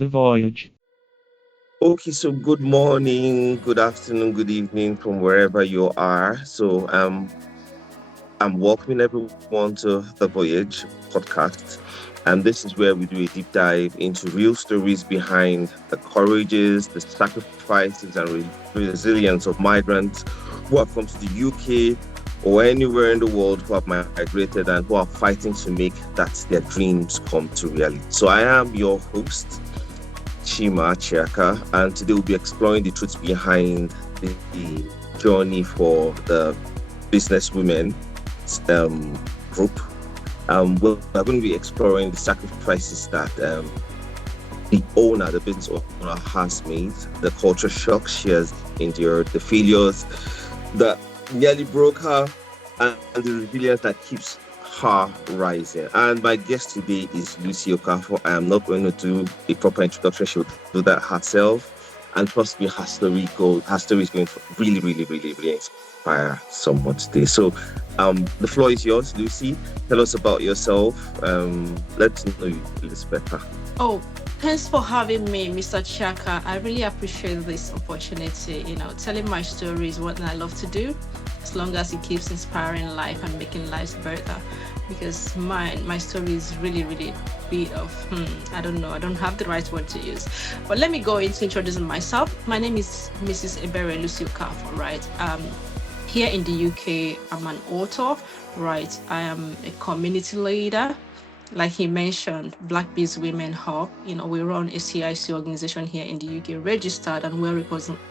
the Voyage. Okay, so good morning, good afternoon, good evening from wherever you are. I'm welcoming everyone to the Voyage podcast. And this is where we do a deep dive into real stories behind the courages, the sacrifices, and resilience of migrants who have come to the UK or anywhere in the world who have migrated and who are fighting to make that their dreams come to reality. So I am your host, Chima Chiaka, and today we'll be exploring the truth behind the journey for the businesswomen group. We're going to be exploring the sacrifices that the business owner has made, the culture shock she has endured, the failures that nearly broke her, and the resilience that keeps her rising. And my guest today is Lucy Okafor. I am not going to do a proper introduction. She will do that herself. And trust me, her story is going to really inspire someone today. So the floor is yours, Lucy. Tell us about yourself. Let's know you a little better. Oh, thanks for having me, Mr. Chaka. I really appreciate this opportunity. Telling my story is what I love to do, as long as it keeps inspiring life and making lives better. Because my story is really bit of I don't know, I don't have the right word to use. But let me go into introducing myself. My name is Mrs. Ebere Lucy Okafor, right? Here in the UK, I'm an author, right? I am a community leader. Like he mentioned, Black Biz Women Hub, we run a CIC organization here in the UK, registered and well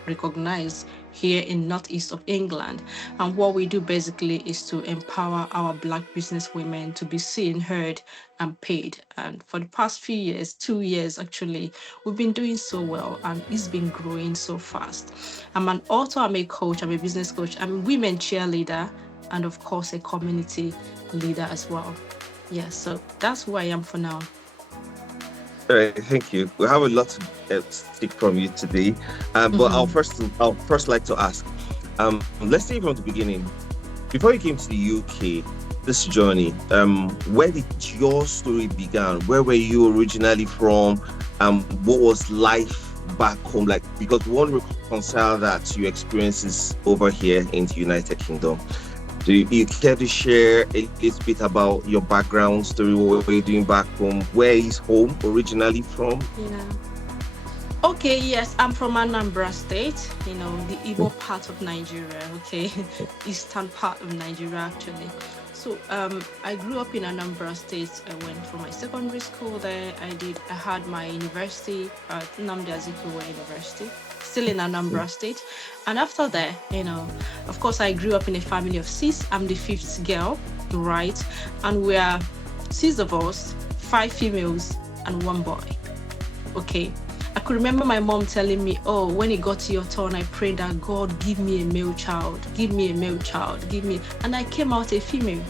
recognized here in northeast of England. And what we do basically is to empower our Black business women to be seen, heard, and paid. And for the past few years, 2 years actually, we've been doing so well and it's been growing so fast. I'm an author, I'm a coach, I'm a business coach, I'm a women cheerleader, and of course, a community leader as well. Yeah, so that's who I am for now. All right, thank you. We have a lot to take from you today, but Mhm. I'll first like to ask. Let's say from the beginning. Before you came to the UK, this journey, where did your story begin? Where were you originally from? What was life back home like? Because we want to reconcile that to your experiences over here in the United Kingdom. Do you care to share a little bit about your background story? What were you doing back home? Where is home originally from? Yeah. Okay, yes, I'm from Anambra State, the Igbo part of Nigeria, okay, eastern part of Nigeria actually. So I grew up in Anambra State. I went for my secondary school there. I had my university at Nnamdi Azikiwe University, still in Anambra State. And after that, of course, I grew up in a family of six. I'm the fifth girl, right? And we are six of us, five females and one boy. Okay. I could remember my mom telling me, oh, when it got to your turn, I prayed that God give me a male child, give me a male child, give me. And I came out a female.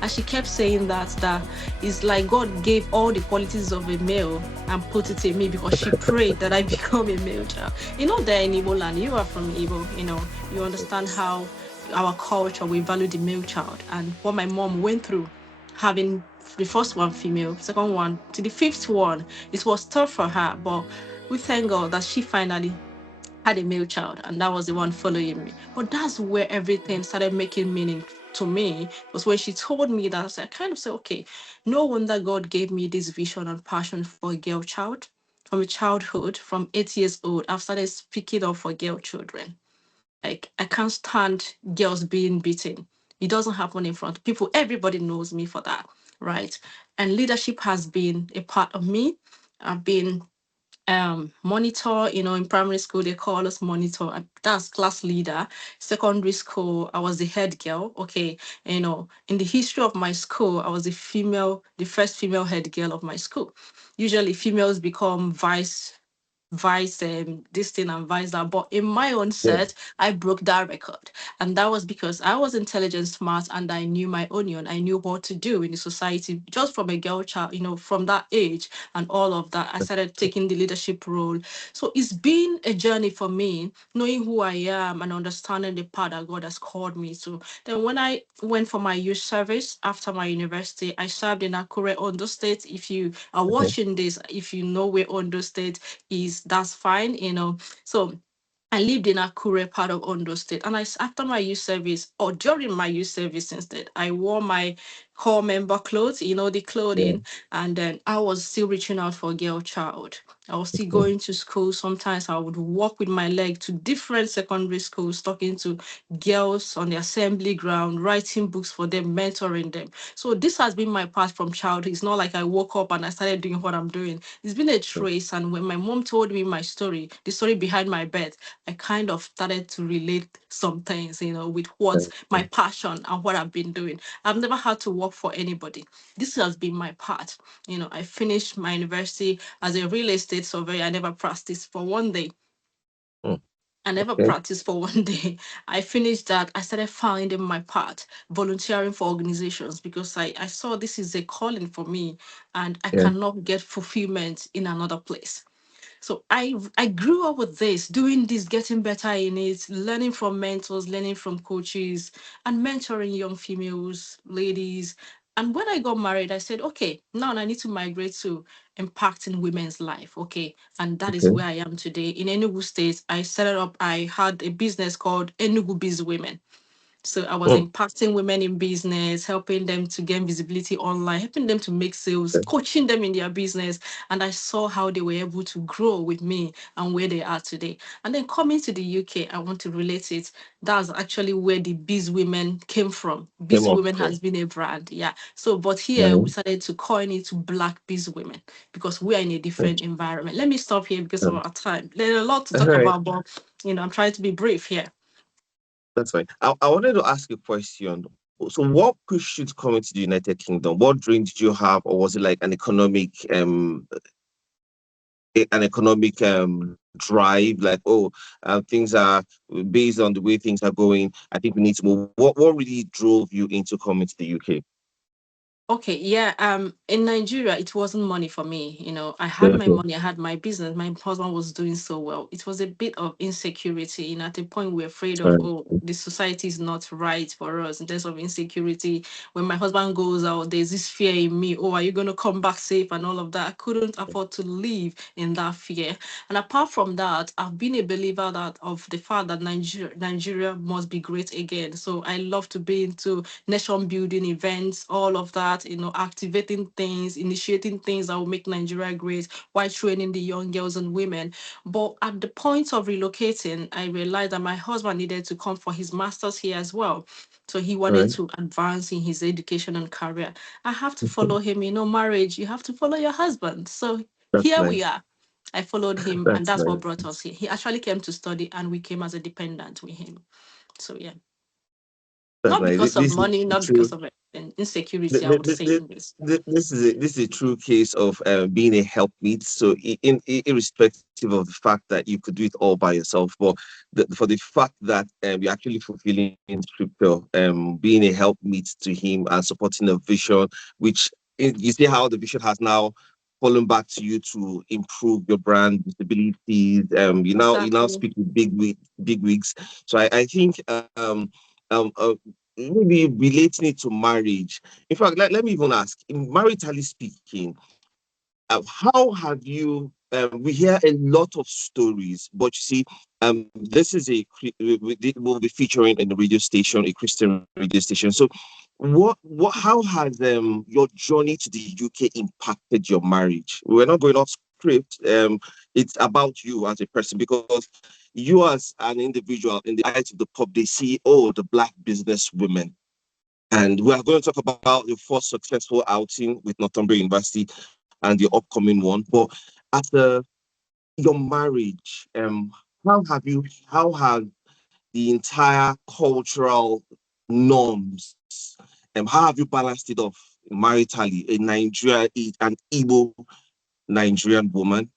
And she kept saying that it's like God gave all the qualities of a male and put it in me because she prayed that I become a male child. There in Igbo land, you are from Igbo, you understand how our culture, we value the male child. And what my mom went through, having the first one female, second one to the fifth one, it was tough for her, but we thank God that she finally had a male child, and that was the one following me. But that's where everything started making meaning to me. Was when she told me that I kind of said, okay, no wonder God gave me this vision and passion for a girl child. From a childhood, from 8 years old, I've started speaking up for girl children. Like I can't stand girls being beaten. It doesn't happen in front of people. Everybody knows me for that, right? And leadership has been a part of me. I've been monitor, in primary school they call us monitor. That's class leader. Secondary school I was the head girl. Okay, in the history of my school I was the first female head girl of my school. Usually females become vice vice this thing and vice that. But in my own Yeah. set, I broke that record. And that was because I was intelligent, smart, and I knew my onion. I knew what to do in the society just from a girl child, from that age and all of that. I started taking the leadership role. So it's been a journey for me, knowing who I am and understanding the path that God has called me to. Then when I went for my youth service after my university, I served in Akure, Ondo State. If you are Okay. watching this, if you know where Ondo State is, that's fine. So I lived in Akure, part of Ondo State, and after my youth service or during my youth service instead, I wore my core member clothes, the Yeah. clothing, and then I was still reaching out for a girl child. I was still Okay. going to school. Sometimes I would walk with my leg to different secondary schools, talking to girls on the assembly ground, writing books for them, mentoring them. So this has been my path from childhood. It's not like I woke up and I started doing what I'm doing. It's been a trace. And when my mom told me my story, the story behind my birth, I kind of started to relate some things, with what my passion and what I've been doing. I've never had to work for anybody. This has been my part. I finished my university as a real estate surveyor. I never practiced for one day. Mm. I never Okay. practiced for one day. I finished that. I started finding my part, volunteering for organizations because I saw this is a calling for me and I Yeah. cannot get fulfillment in another place. So I grew up with this, doing this, getting better in it, learning from mentors, learning from coaches, and mentoring young females, ladies. And when I got married, I said, okay, now I need to migrate to impacting women's life. Okay. And that is Okay. where I am today. In Enugu State, I had a business called Enugu Biz Women. So I was Mm. impacting women in business, helping them to gain visibility online, helping them to make sales, Okay. coaching them in their business. And I saw how they were able to grow with me and where they are today. And then coming to the UK, I want to relate it. That's actually where the Biz Women came from. Came Biz up Women from. has been a brand. Yeah. So, but here we Right. started to coin it to Black Biz Women because we are in a Mm. different environment. Let me stop here because of Um, our time. There's a lot to all talk right. about, but I'm trying to be brief here. That's fine. I wanted to ask a question. So, what pushed you to come into the United Kingdom? What dream did you have, or was it like an economic drive? Like, oh, things are based on the way things are going. I think we need to move. What really drove you into coming to the UK? Okay, yeah. In Nigeria, it wasn't money for me. I had my Okay. money, I had my business. My husband was doing so well. It was a bit of insecurity. At the point we're afraid of, Right. oh, the society is not right for us in terms of insecurity. When my husband goes out, there's this fear in me. Oh, are you gonna come back safe and all of that? I couldn't afford to live in that fear. And apart from that, I've been a believer that of the fact that Nigeria must be great again. So I love to be into nation building events, all of that, activating things, initiating things that will make Nigeria great while training the young girls and women. But at the point of relocating, I realized that my husband needed to come for his master's here as well. So he All wanted right. to advance in his education and career. I have to Okay. follow him. Marriage, you have to follow your husband. So That's here we nice. are. I followed him, and That's that's what brought us nice. here. He actually came to study, and we came as a dependent with him. So yeah. That's Not nice. because of This is money, not true. because of insecurity, I would say in this. This is a true case of being a helpmeet. So, irrespective of the fact that you could do it all by yourself, but for the fact that you're actually fulfilling scripture, being a helpmeet to him and supporting a vision, which you see how the vision has now fallen back to you to improve your brand visibility. You now Exactly. speak with big wigs. So I think um, uh, maybe relating it to marriage. In fact, let me even ask, in maritally speaking, how have you? We hear a lot of stories, but you see, this is we'll be featuring in the radio station, a Christian radio station. So, how has your journey to the UK impacted your marriage? We're not going off script. It's about you as a person because you as an individual in the eyes of the pub, they see, oh, the black business women. And we are going to talk about your first successful outing with Northumbria University and the upcoming one. But after your marriage, how have the entire cultural norms, how have you balanced it off maritally? A Nigerian, an Igbo Nigerian woman,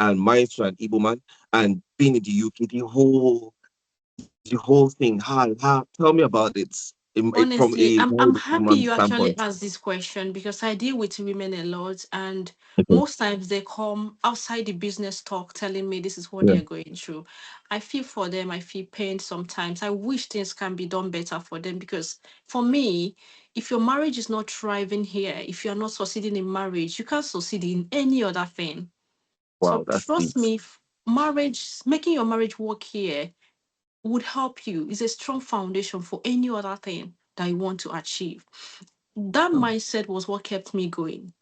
and married to an Igbo man and being in the UK, the whole thing. How tell me about it from Honestly, a I'm married happy woman you actually standpoint. asked this question because I deal with women a lot, and Okay. most times they come outside the business talk telling me this is what Yeah. they are going through. I feel for them, I feel pain sometimes. I wish things can be done better for them because for me, if your marriage is not thriving here, if you're not succeeding in marriage, you can't succeed in any other thing. So Wow, that's deep. trust me, marriage, making your marriage work here would help you. It's a strong foundation for any other thing that you want to achieve. That Wow. mindset was what kept me going.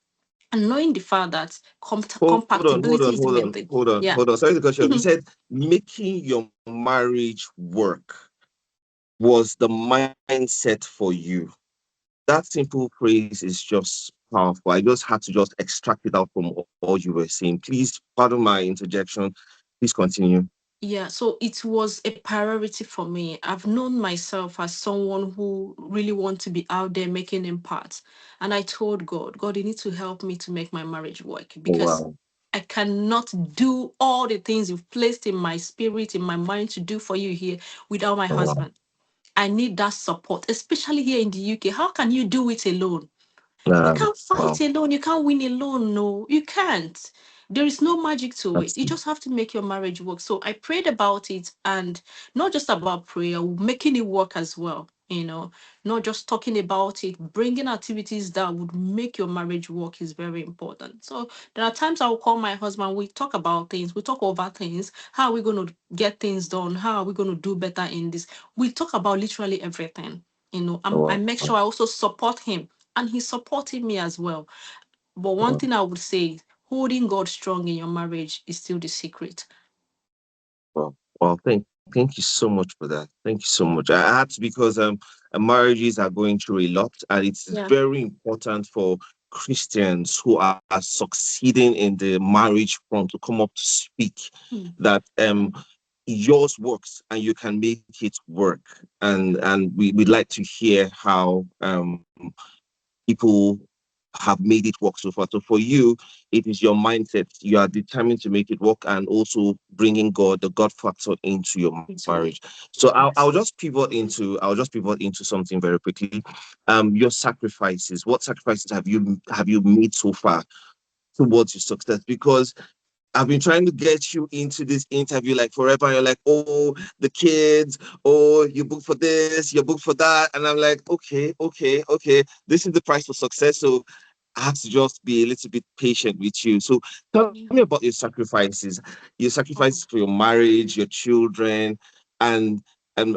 And knowing the fact that Hold on, hold on, compatibility is the hold main on, thing. hold on, Yeah. hold on. Sorry to cut you off. You said making your marriage work was the mindset for you. That simple phrase is just powerful. I just had to just extract it out from all you were saying. Please pardon my interjection. Please continue. Yeah, so it was a priority for me. I've known myself as someone who really want to be out there making impact. And I told God, God, you need to help me to make my marriage work because Wow. I cannot do all the things you've placed in my spirit, in my mind to do for you here without my Wow. husband. I need that support, especially here in the UK. How can you do it alone? You can't fight Wow. alone. You can't win alone. No, you can't. There is no magic to it. That's You just have to make your marriage work. So I prayed about it, and not just about prayer, making it work as well. Not just talking about it, bringing activities that would make your marriage work is very important. So there are times I will call my husband. We talk about things. We talk over things. How are we going to get things done? How are we going to do better in this? We talk about literally everything. I wow. make sure I also support him and he's supporting me as well. But one Wow. thing I would say, holding God strong in your marriage is still the secret. Thank you so much for that. Thank you so much. I had to because marriages are going through a lot, and it's Yeah. very important for Christians who are succeeding in the marriage front to come up to speak Mm. that yours works and you can make it work. And we'd like to hear how people have made it work so far. So for you, it is your mindset. You are determined to make it work and also bringing God, the God factor into your Into marriage. it. So I'll Yes. just pivot into something very quickly. Your sacrifices. What sacrifices have you made so far towards your success? Because I've been trying to get you into this interview like forever. And you're like, oh, the kids, oh, you book for this, you book for that. And I'm like, okay. This is the price for success. So I have to just be a little bit patient with you. So tell me Yeah. about your sacrifices Oh. for your marriage, your children, and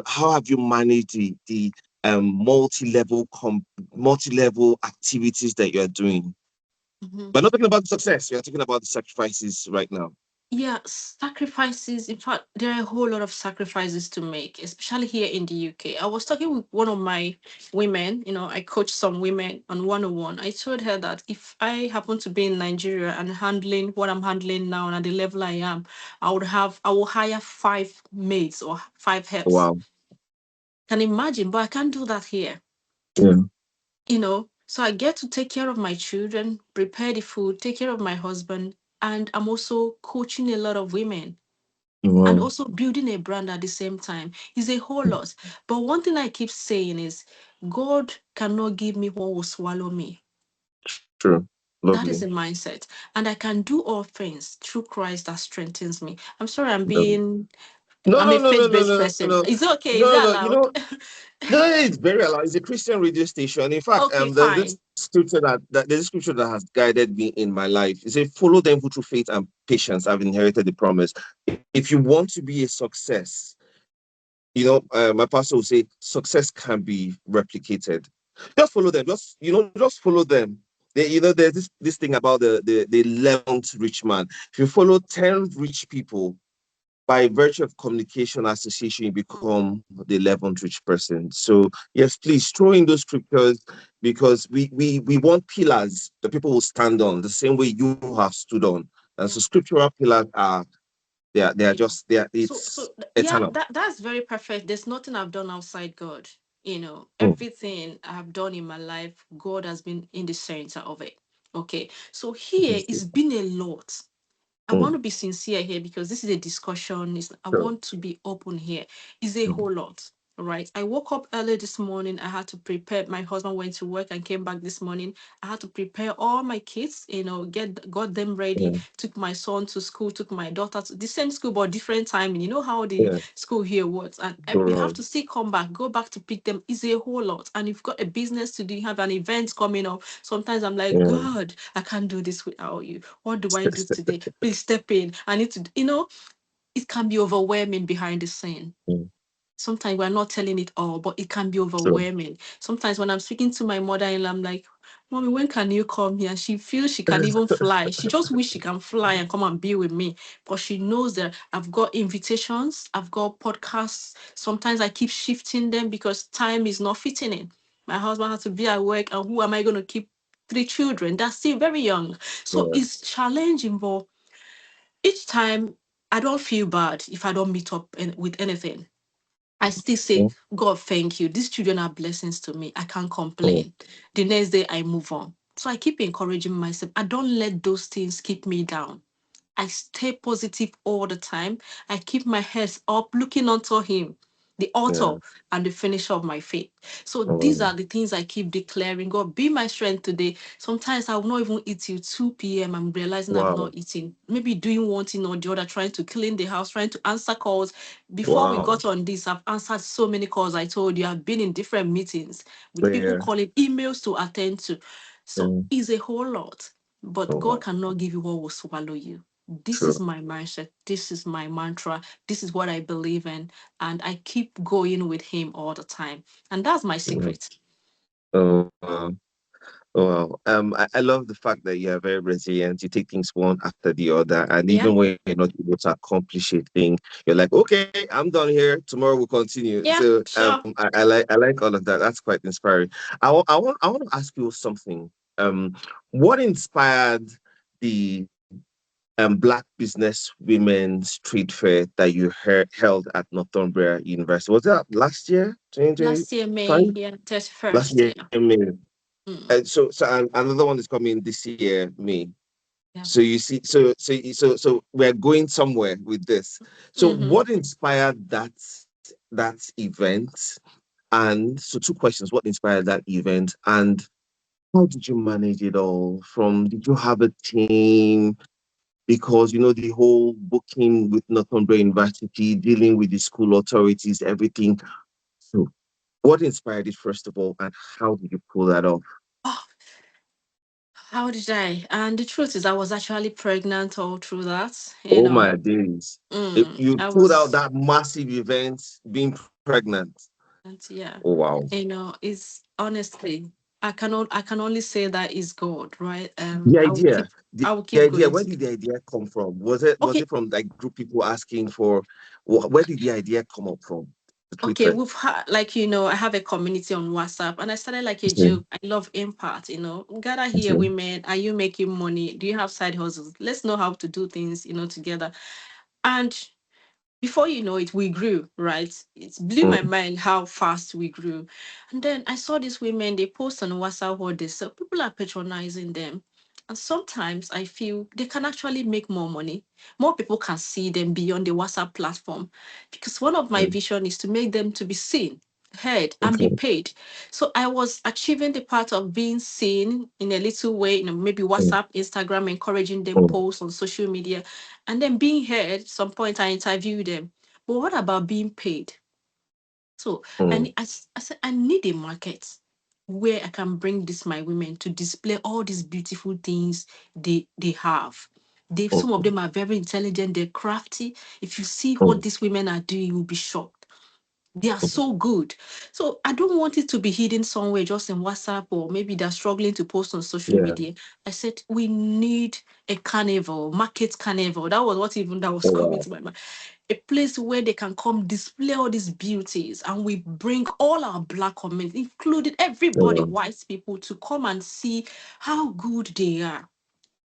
how have you managed the multi-level activities that you're doing? Mhm. But not talking about the success. You're talking about the sacrifices right now. Yeah, sacrifices. In fact, there are a whole lot of sacrifices to make, especially here in the UK. I was talking with one of my women, I coach some women on 101. I told her that if I happen to be in Nigeria and handling what I'm handling now and at the level I am, I will hire five maids or five helps. Wow. Can imagine, but I can't do that here. Yeah. So I get to take care of my children, prepare the food, take care of my husband, and I'm also coaching a lot of women and Wow. also building a brand at the same time. Is a whole lot. But one thing I keep saying is God cannot give me what will swallow me. True. Lovely. That is a mindset. And I can do all things through Christ that strengthens me. I'm sorry No, no, I'm no, a no, no, no, faith-based no, person. no, Is it okay? Is no, that no. allowed? No, it's very allowed. It's a Christian radio station. In fact, Okay, there's this fine. scripture that there's a scripture that has guided me in my life. It says, "Follow them who through faith and patience have inherited the promise." If you want to be a success, my pastor will say success can be replicated. Just follow them. Just follow them. There's this thing about the 11th rich man. If you follow 10 rich people, by virtue of communication association, you become the 11th rich person. So yes, please throw in those scriptures because we want pillars that people will stand on the same way you have stood on. And so Yeah. scriptural pillars they are Yeah. just they are So it's yeah, eternal. that's very perfect. There's nothing I've done outside God. Mm, Everything I've done in my life, God has been in the center of it. Okay. So here yes, it's been a lot. I want to be sincere here because this is a discussion. I Sure. want to be open here. It's a Mm, whole lot. All right. I woke up early this morning. I had to prepare. My husband went to work and came back this morning. I had to prepare all my kids, got them ready, mm, took my son to school, took my daughter to the same school, but different timing. You know how the yeah. school here works. And we have Sure. to still come back, go back to pick them. It's a whole lot. And you've got a business to do, you have an event coming up. Sometimes I'm like, Mm. God, I can't do this without you. What do I do today? Please step in. I need to, it can be overwhelming behind the scene. Mm. Sometimes we're not telling it all, but it can be Sure. overwhelming. Sometimes when I'm speaking to my mother-in-law, I'm like, Mommy, when can you come here? She feels she can even fly. She just wish she can fly and come and be with me. But she knows that I've got invitations, I've got podcasts. Sometimes I keep shifting them because time is not fitting in. My husband has to be at work, and who am I going to keep? Three children. That's still very young. So Yeah. it's challenging, but each time I don't feel bad if I don't meet up with anything. I still say, Mm, God, thank you. These children are blessings to me. I can't mm, complain. The next day, I move on. So I keep encouraging myself. I don't let those things keep me down. I stay positive all the time. I keep my head up, looking unto Him, the author yeah. and the finisher of my faith. So these Mm, are the things I keep declaring. God, be my strength today. Sometimes I will not even eat till 2 p.m. I'm realizing I've wow. not eaten. Maybe doing one thing or the other, trying to clean the house, trying to answer calls. Before we Wow. got on this, I've answered so many calls. I told you I've been in different meetings with people Yeah. calling, emails to attend to. So Mm, it's a whole lot. oh, But God wow. cannot give you what will swallow you. This is True. my mindset. This is my mantra. This is what I believe in. And I keep going with Him all the time. And that's my Yeah. secret. Oh, wow. Oh, wow. I love the fact that you're very resilient. You take things one after the other, and Yeah. even when you're not able to accomplish a thing, you're like, okay, I'm done here. Tomorrow we'll continue. Yeah. So, Sure. I like all of that. That's quite inspiring. I want to ask you something. What inspired the Black Business Women's Trade Fair that you held at Northumbria University? Was that last year, Last year, 2025? May. Yeah. Last 31st. year, Yeah. May. Mm, So another one is coming this year, May. yeah. So you see, so we're going somewhere with this. So Mm-hmm. what inspired that event? And so two questions: what inspired that event, and how did you manage it all? From did you have a team? Because the whole booking with Northumbria University, dealing with the school authorities, everything. So what inspired it first of all, and how did you pull that off? Oh, how did I? And the truth is, I was actually pregnant all through that. Oh my days. You I pulled out was. that massive event being pregnant. And yeah, Oh wow. it's honestly, I can only say that is God, right? The I will idea, keep the, I will the keep idea, going where to. did the idea come from? Was Okay, it from like group people asking for where did the idea come up from? The trade okay, fair. we've had like I have a community on WhatsApp, and I started like a Okay. joke. I love impact, gather here, Okay. women. Are you making money? Do you have side hustles? Let's know how to do things, together. And before you know it, we grew, right? It blew my Mm, mind how fast we grew. And then I saw these women, they post on WhatsApp what they sell. People are patronizing them. And sometimes I feel they can actually make more money. More people can see them beyond the WhatsApp platform. Because one of my mm, vision is to make them to be seen, heard, and be okay. paid. So I was achieving the part of being seen in a little way, maybe Mm, WhatsApp, Instagram, encouraging them mm, posts on social media, and then being heard. Some point I interviewed them. But what about being paid? So mm, I said I need a market where I can bring this my women to display all these beautiful things they have. Some of mm, them are very intelligent, they're crafty. If you see what mm, these women are doing, you'll be shocked. They are mm. so good. So I don't want it to be hidden somewhere just in WhatsApp, or maybe they're struggling to post on social Yeah. media. I said we need a carnival, market carnival. That was what even that was Oh coming wow. to my mind. A place where they can come display all these beauties, and we bring all our black community, including everybody, Oh, white people, to come and see how good they are.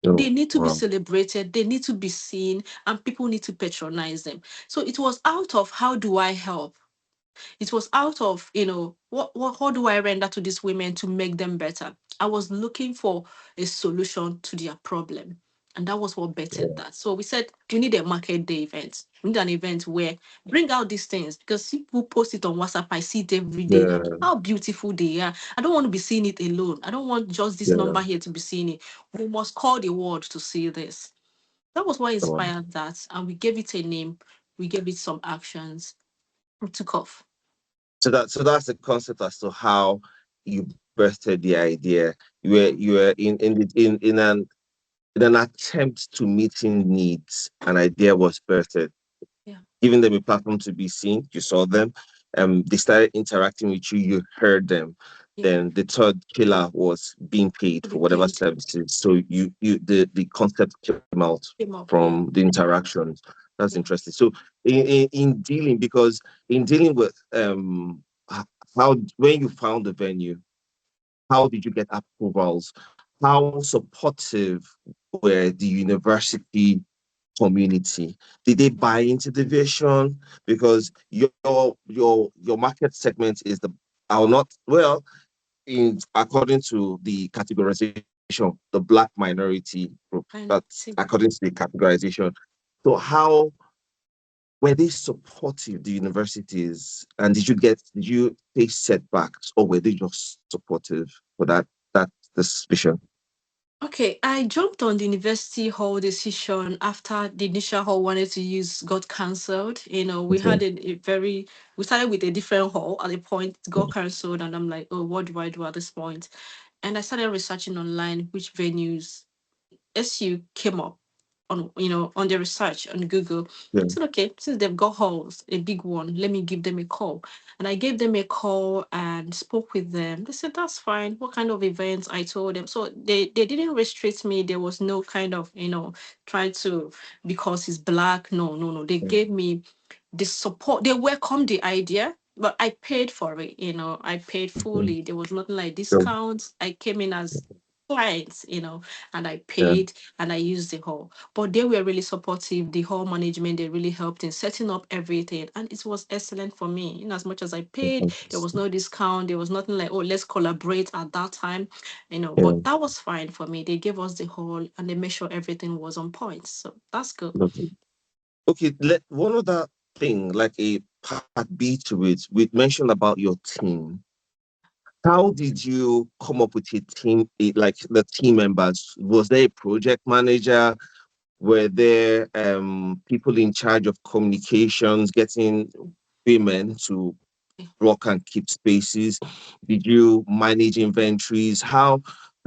They oh, need to be wow. celebrated, they need to be seen, and people need to patronize them. So it was out of how do I help? It was out of, what how do I render to these women to make them better? I was looking for a solution to their problem. And that was what bettered that. So we said, you need a market day event. We need an event where bring out these things, because people post it on WhatsApp. I see it every day. yeah, How beautiful they are. I don't want to be seeing it alone. I don't want just this yeah. number here to be seeing it. We must call the world to see this. That was what Come on. inspired that. And we gave it a name. We gave it some actions. It took off. So that's the concept as to how you birthed the idea. You were in an attempt to meeting needs, an idea was birthed, Yeah. giving them a platform to be seen. You saw them, they started interacting with you. You heard them. Yeah. Then the third pillar was being paid To for be whatever paid. services. So the concept came out Came up. Yeah. from the interactions. That's Yeah. interesting. So in dealing, because in dealing with how, when you found the venue, how did you get approvals? How supportive were the university community? Did they buy into the vision? Because your market segment is the, I'll not, well, in according to the categorization, the black minority group. And That's see. according to the categorization. So how were they supportive, the universities, and did you face setbacks, or were they just supportive for that this vision? Okay, I jumped on the university hall decision after the initial hall wanted to use got cancelled. We Okay. had a very we started with a different hall at a point, it got cancelled, and I'm like, oh, what do I do at this point? And I started researching online which venues SU came up on the research on Google. Yeah. I said, okay, since they've got halls, a big one, let me give them a call. And I gave them a call and spoke with them. They said, that's fine. What kind of events? I told them. So they didn't restrict me. There was no kind of, try to, because he's black. No, no, no. They gave me the support. They welcomed the idea, but I paid for it. I paid Okay. fully. There was nothing like So, discounts. I came in as clients, and I yeah. paid and I used the hall. But they were really supportive. The hall management, they really helped in setting up everything. And it was excellent for me. In as much as I paid, there was no discount. There was nothing like, oh, let's collaborate at that time. Yeah. But that was fine for me. They gave us the hall and they made sure everything was on point. So that's good. Okay. Okay. One other thing, like a part B to it, we mentioned about your team. How did you come up with a team, like the team members? Was there a project manager? Were there people in charge of communications, getting women to block and keep spaces? Did you manage inventories? Tell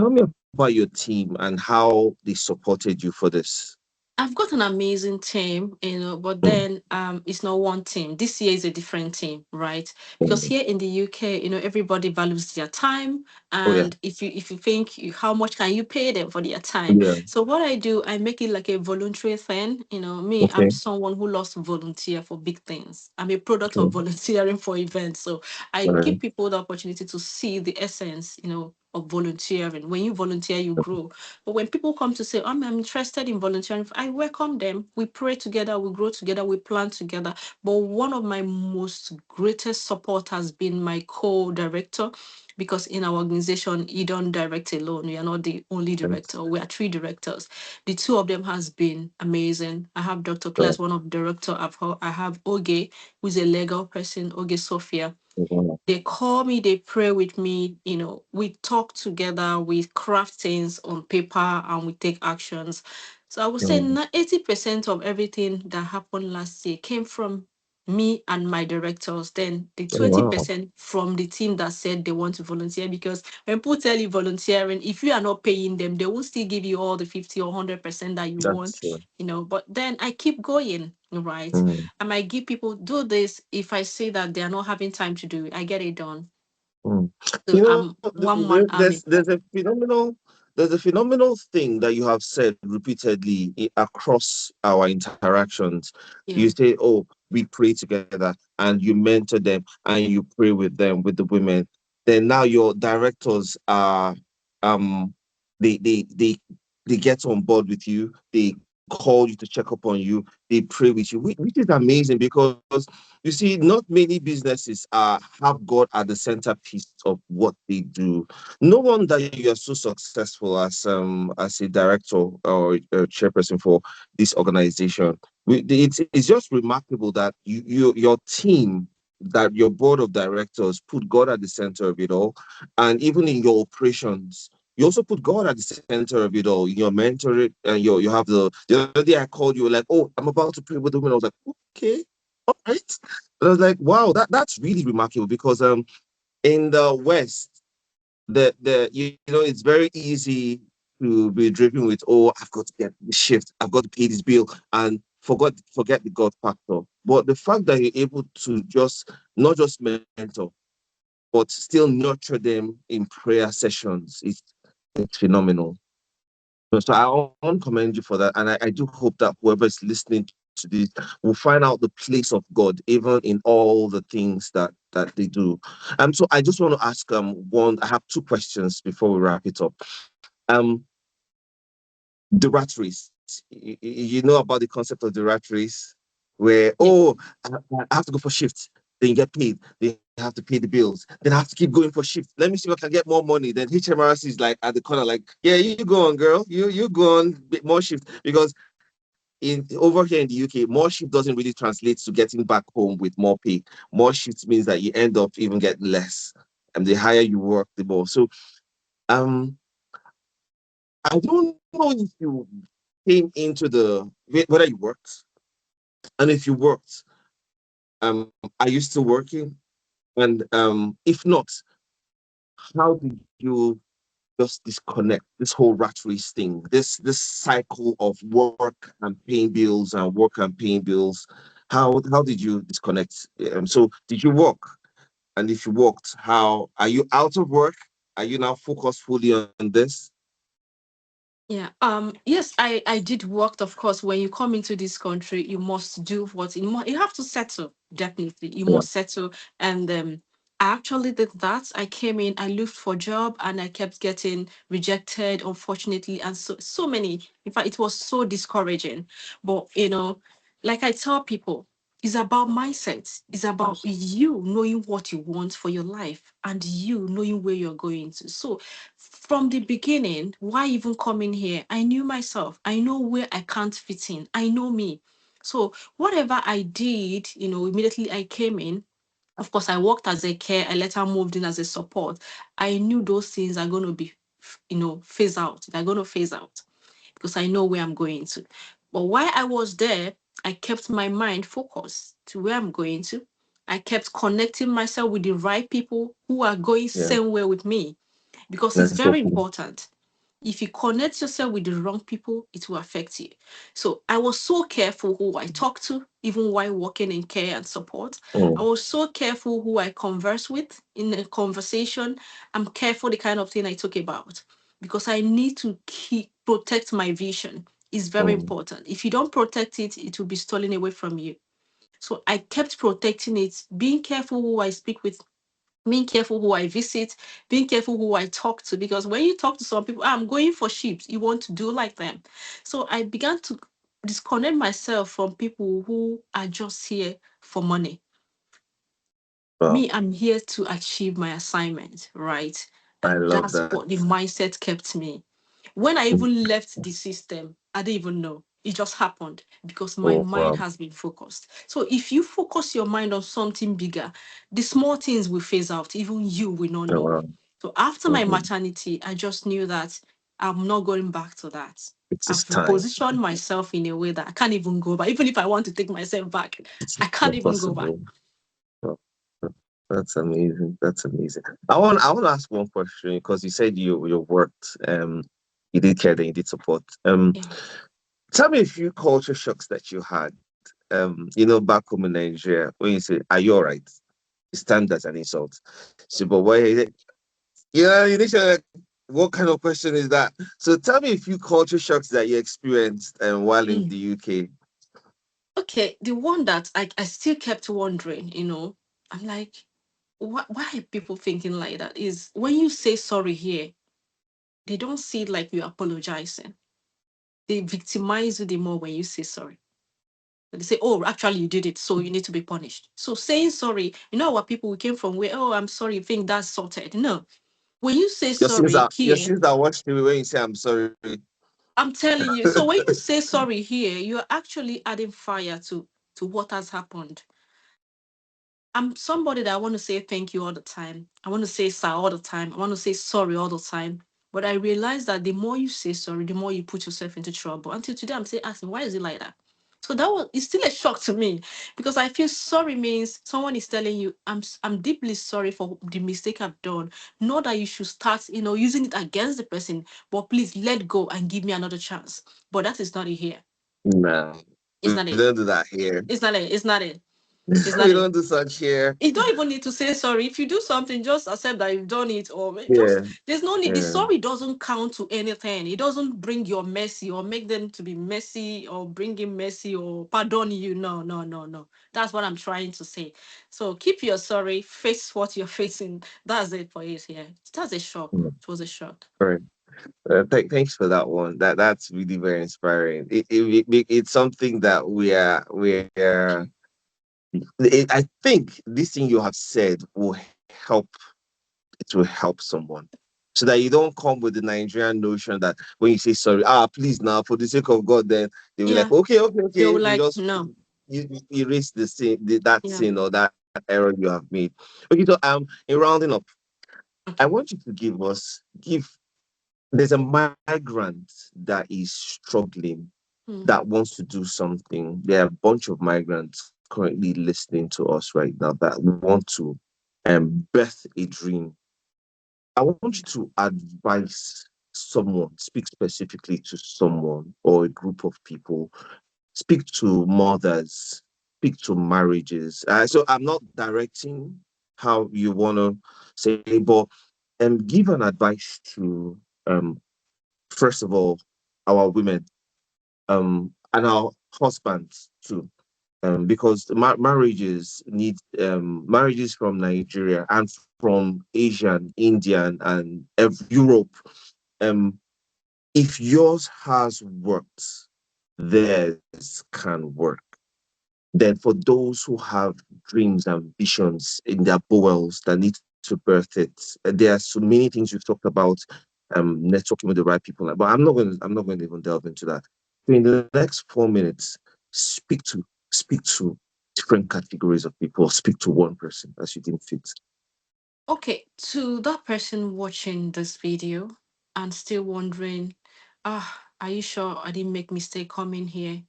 me about your team and how they supported you for this. I've got an amazing team, but Mm, then it's not one team. This year is a different team, right? Because mm. here in the UK, everybody values their time, Oh yeah, and if you think how much can you pay them for their time? yeah. So what I do, I make it like a voluntary thing. Me, I'm Okay, someone who loves to volunteer for big things. I'm a product of okay, volunteering for events, so I all give right. people the opportunity to see the essence, of volunteering. When you volunteer, you grow. But when people come to say, I'm interested in volunteering, I welcome them. We pray together, we grow together, we plan together. But one of my most greatest support has been my co-director, because in our organization, you don't direct alone. You are not the only Yes. director. We are three directors. The two of them has been amazing. I have Dr. Right. Class, one of the director. I have Oge, who's a legal person, Oge Sophia. Wow. They call me, they pray with me, we talk together, we craft things on paper and we take actions. So I would say Mm. 80% of everything that happened last year came from me and my directors. Then the Oh, wow. 20% from the team that said they want to volunteer. Because when people tell you volunteering, if you are not paying them, they will still give you all the 50 or 100% that you That's want, true. But then I keep going, right? Mm. I might give people do this. If I see that they are not having time to do it, I get it done. Mm. So I'm one man army. There's a phenomenal thing that you have said repeatedly across our interactions. You Yeah. say, "Oh, we pray together," and you mentor them, and you pray with them, with the women. Then now your directors are, um, they get on board with you. They call you to check up on you. They pray with you, which is amazing because you see, not many businesses have God at the centerpiece of what they do. No wonder you are so successful as a director or a chairperson for this organization. It's just remarkable that your team, that your board of directors put God at the center of it all, and even in your operations you also put God at the center of it all. In your mentoring, and you have the other day I called you, like, oh, I'm about to pray with the woman. I was like, okay, all right. And I was like, wow, that's really remarkable because in the West, the you know, it's very easy to be driven with, oh, I've got to get the shift, I've got to pay this bill, and forget the God factor. But the fact that you're able to just not just mentor, but still nurture them in prayer sessions, it's phenomenal. So I want to commend you for that, and I do hope that whoever is listening to this will find out the place of God even in all the things that they do. So I just want to ask one. I have two questions before we wrap it up. Um, the rat race. You know about the concept of the rat race, where Yeah. oh, I have to go for shift, then you get paid, then you have to pay the bills, then I have to keep going for shift. Let me see if I can get more money. Then HMRC is like at the corner, like, yeah, you go on, girl, you go on, more shift because in over here in the UK, more shift doesn't really translate to getting back home with more pay. More shifts means that you end up even getting less, and the higher you work, the more. So um, I don't know if you came into whether you worked, and if you worked, are you still working? And if not, how did you just disconnect this whole rat race thing, this cycle of work and paying bills and work and paying bills? How did you disconnect? So did you work? And if you worked, how are you out of work? Are you now focused fully on this? Yeah. Yes, I did work. Of course, when you come into this country, you must do what you have to settle. Definitely, you Yeah. must settle. And I actually did that. I came in, I looked for a job, and I kept getting rejected, unfortunately, and so many. In fact, it was so discouraging. But like I tell people, it's about mindset. It's about you knowing what you want for your life and you knowing where you're going to. So from the beginning, why even coming here? I knew myself. I know where I can't fit in. I know me. So whatever I did, immediately I came in. Of course, I worked as a care. I later moved in as a support. I knew those things are going to be, phase out. They're going to phase out because I know where I'm going to. But while I was there, I kept my mind focused to where I'm going to. I kept connecting myself with the right people who are going Yeah, same way with me because it's very exactly. important. If you connect yourself with the wrong people, it will affect you. So I was so careful who I talk to, even while working in care and support. I Mm, was so careful who I converse with in a conversation. I'm careful the kind of thing I talk about because I need to keep protect my vision. It's very mm, important. If you don't protect it, it will be stolen away from you. So I kept protecting it, being careful who I speak with, being careful who I visit, being careful who I talk to. Because when you talk to some people, I'm going for sheep, you want to do like them. So I began to disconnect myself from people who are just here for money. wow, Me, I'm here to achieve my assignment, right? I And love that's that. what the mindset kept me. When I Mm, even left the system, I didn't even know. It just happened because my oh, mind wow. has been focused. So if you focus your mind on something bigger, the small things will phase out. Even you will not Oh, know. wow. So after my Mhm. maternity, I just knew that I'm not going back to that. It is I've time. positioned myself in a way that I can't even go back. Even if I want to take myself back, It's I can't not even go back. possible. Oh, that's amazing. That's amazing. I want to ask one question because you said you worked, you did care, then you did support. Yeah. Tell me a few culture shocks that you had. Back home in Nigeria, when you say, "Are you all right?" It's timed as an insult. So, but why is it? You need to like, what kind of question is that? So, tell me a few culture shocks that you experienced while in Mm. the UK. Okay, the one that I still kept wondering, I'm like, why are people thinking like that? Is when you say sorry here, they don't see it like you're apologizing. they victimize you the more when you say sorry. They say, oh, actually, you did it, so you need to be punished. So saying sorry, what people we came from where, oh, I'm sorry, you think that's sorted. No. When you say sorry Your here, sins are washed away when you say I'm sorry. I'm telling you. So when you say sorry here, you're actually adding fire to what has happened. I'm somebody that I want to say thank you all the time. I want to say sorry all the time. I want to say sorry all the time. But I realize that the more you say sorry, the more you put yourself into trouble. Until today, I'm still asking, why is it like that? So that was it's still a shock to me because I feel sorry means someone is telling you, I'm deeply sorry for the mistake I've done. Not that you should start, using it against the person, but please let go and give me another chance. But that is not it here. No, It's we not it. don't do that here. It's not it. It's not it. It's We not it. don't do such here. You don't even need to say sorry. If you do something, just accept that you've done it, or Yeah, just there's no need. The yeah. sorry doesn't count to anything. It doesn't bring your messy or make them to be messy or bring him messy or pardon you. No, no, no, no. That's what I'm trying to say. So keep your sorry, face what you're facing. That's it for it here. That's a shock. Mm. It was a shock. Right. Thanks for that one. That's really very inspiring. It's something that I think this thing you have said will help. It will help someone. So that you don't come with the Nigerian notion that when you say sorry, please now, for the sake of God, then they will like, Yeah. okay, okay, They okay. were We like, just no. you erase that Yeah. sin or that error you have made. Okay, so in rounding up, I Okay. want you to give there's a migrant that is struggling Hmm. that wants to do something. There are a bunch of migrants currently listening to us right now that want to birth a dream. I want you to advise someone, speak specifically to someone or a group of people, speak to mothers, speak to marriages. So I'm not directing how you want to say, but give an advice to, first of all, our women and our husbands too. Because marriages from Nigeria and from Asia and India and Europe. Um, if yours has worked, theirs can work. Then for those who have dreams and visions in their bowels that need to birth it, there are so many things you've talked about, networking with the right people. But I'm not going to even delve into that. So in the next 4 minutes, speak to speak to different categories of people, or speak to one person as you deem fit. Okay, to that person watching this video and still wondering, are you sure I didn't make mistake coming here?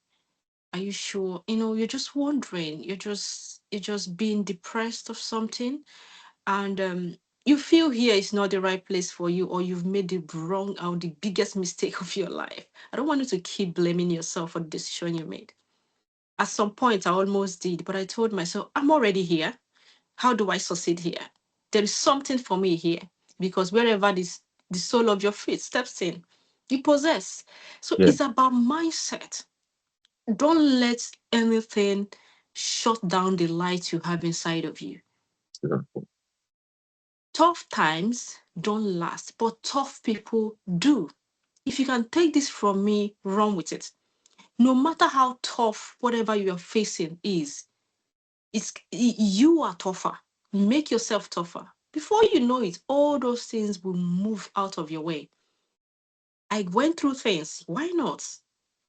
Are you sure? You're just wondering. You're just being depressed of something, and you feel here is not the right place for you, or you've made the wrong or the biggest mistake of your life. I don't want you to keep blaming yourself for the decision you made. At some point, I almost did, but I told myself, I'm already here. How do I succeed here? There is something for me here because wherever the sole of your feet steps in, you possess. So Yeah. it's about mindset. Don't let anything shut down the light you have inside of you. Yeah. Tough times don't last, but tough people do. If you can take this from me, run with it. No matter how tough whatever you are facing is, you are tougher. Make yourself tougher. Before you know it, all those things will move out of your way. I went through things. Why not?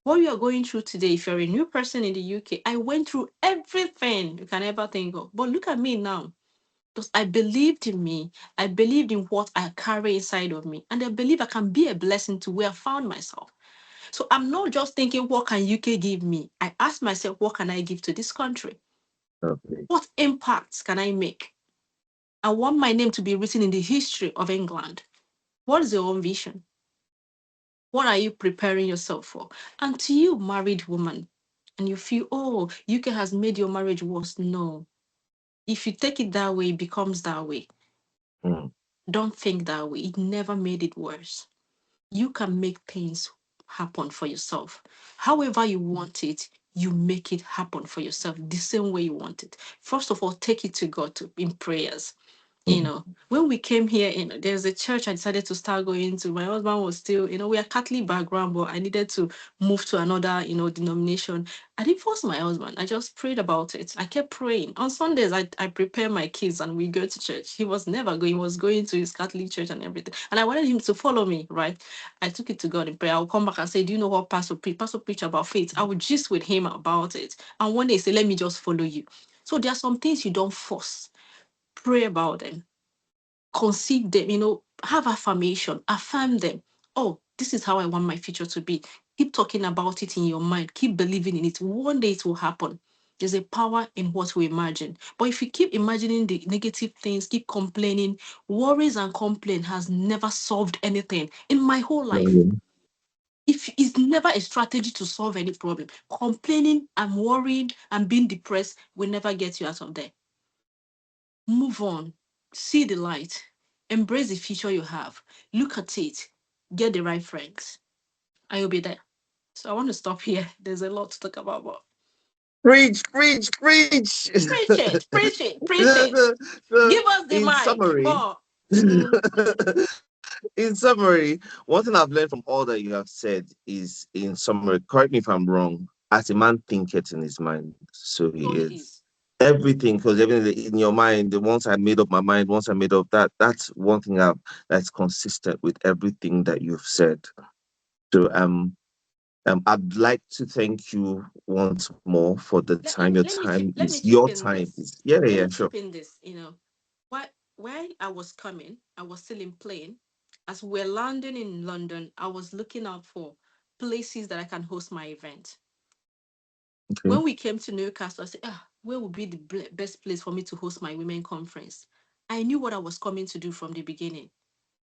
What you are going through today, if you're a new person in the UK, I went through everything you can ever think of. But look at me now. Because I believed in me. I believed in what I carry inside of me. And I believe I can be a blessing to where I found myself. So I'm not just thinking, what can UK give me? I ask myself, what can I give to this country? Okay. What impact can I make? I want my name to be written in the history of England. What is your own vision? What are you preparing yourself for? And to you, married woman, and you feel, oh, UK has made your marriage worse. No. If you take it that way, it becomes that way. Mm. Don't think that way. It never made it worse. You can make things happen for yourself. However you want it, you make it happen for yourself the same way you want it. First of all, take it to God in prayers. When we came here, there's a church I decided to start going to. My husband was still, we are Catholic background, but I needed to move to another, denomination. I didn't force my husband. I just prayed about it. I kept praying. On Sundays, I prepare my kids and we go to church. He was never going, he was going to his Catholic church and everything. And I wanted him to follow me, right? I took it to God in prayer. I'll come back and say, do you know what Pastor preach? Pastor preach about faith. I would gist with him about it. And one day he said, let me just follow you. So there are some things you don't force. Pray about them, conceive them, have affirmation, affirm them. Oh, this is how I want my future to be. Keep talking about it in your mind, keep believing in it. One day it will happen. There's a power in what we imagine. But if you keep imagining the negative things, keep complaining, worries and complaint has never solved anything in my whole life. Mm. If it's never a strategy to solve any problem, complaining and worrying and being depressed will never get you out of there. Move on, see the light, embrace the future you have, look at it, get the right friends, and you'll be there. So I want to stop here. There's a lot to talk about, but Preach, preach, preach. preach it, preach it, preach so, it. so, so Give us the in mic. summary, But mhm, in summary, one thing I've learned from all that you have said is, in summary, correct me if I'm wrong, as a man thinketh in his mind, so he so he is. is. Everything, because everything in your mind, the once I made up my mind, once I made up that's one thing that's consistent with everything that you've said. So I'd like to thank you once more for the Let, time. let Your me let me time chip let is me your chip in time this. is yeah, Let yeah, me sure. chip in this. While I was coming, I was still in plane. As we're landing in London, I was looking out for places that I can host my event. Okay. When we came to Newcastle, I said, where would be the best place for me to host my women conference? I knew what I was coming to do from the beginning.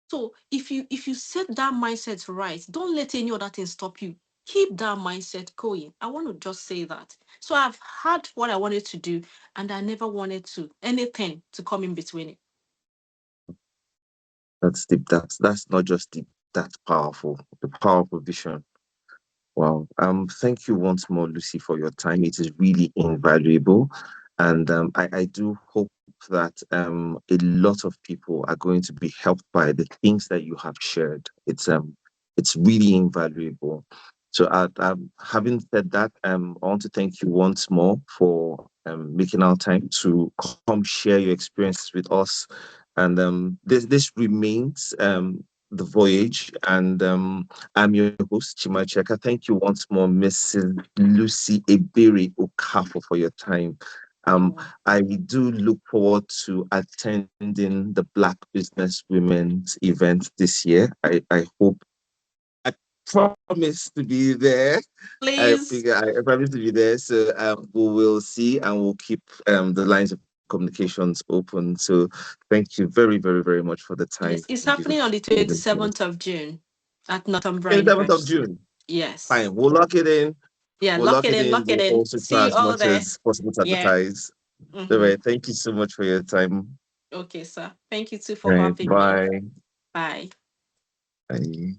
So if you set that mindset right, don't let any other thing stop you. Keep that mindset going. I want to just say that. So I've had what I wanted to do, and I never wanted to anything to come in between it. That's deep. That's not just deep. That's powerful. The powerful vision. Wow. Thank you once more, Lucy, for your time. It is really invaluable. And I do hope that a lot of people are going to be helped by the things that you have shared. It's really invaluable. So having said that, I want to thank you once more for making our time to come share your experiences with us. And this remains the voyage. And I'm your host, Chimacheka. Thank you once more, Mrs. Lucy Okafor, for your time. You're Um, welcome. I do look forward to attending the Black Business Women's event this year. I hope, I promise to be there. Please. I promise to be there. So we will see, and we'll keep the lines of communications open. So thank you very, very, very much for the time Yes, it's you've happening on the given to us. 27th of June at Northumbria 27th of University. June. Yes. Fine. We'll lock it in. Yeah, We'll lock lock it it in, in. lock it We'll in. also try See you as all much there. as possible to Yeah. advertise. All Mm-hmm. right. Thank you so much for your time. Okay, sir. Thank you too All for right. having me. Bye. Bye. Bye.